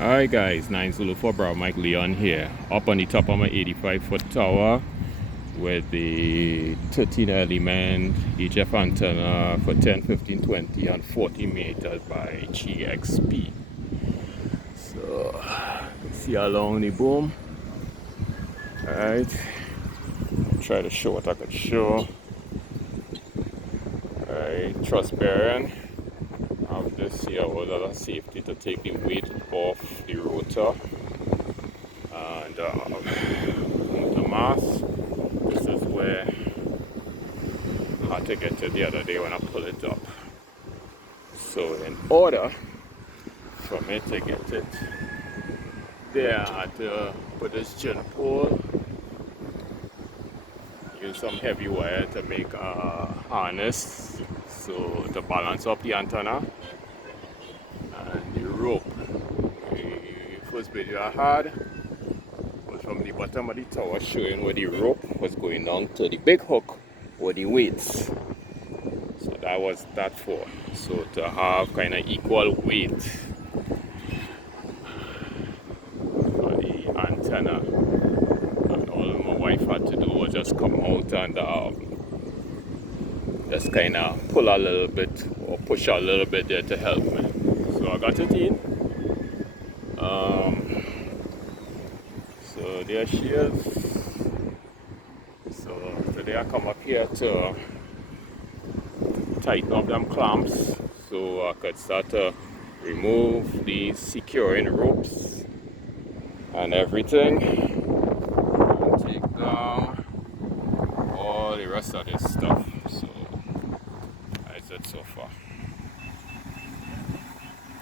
Alright guys, 9 Zulu 4 Bravo Mike Leon here, up on the top of my 85-foot tower with the 13 element HF antenna for 10, 15, 20 and 40 meters by GXP. So, see how long the boom. Alright, try to show what I could show. Alright, truss bearing. This here was a safety to take the weight off the rotor, and motor mass. This is where I had to get it the other day when I pull it up. So in order for me to get it there, I had to put this gin pole, use some heavy wire to make a harness so to balance up the antenna. And the rope, the first video I had was from the bottom of the tower, showing where the rope was going down to the big hook or the weights. So that was that for. So to have kind of equal weight for the antenna. And all my wife had to do was just come out and just kind of pull a little bit or push a little bit there to help me. So I got it in. So there she is. So today I come up here to tighten up them clamps so I could start to remove the securing ropes and everything, and take down all the rest of this stuff.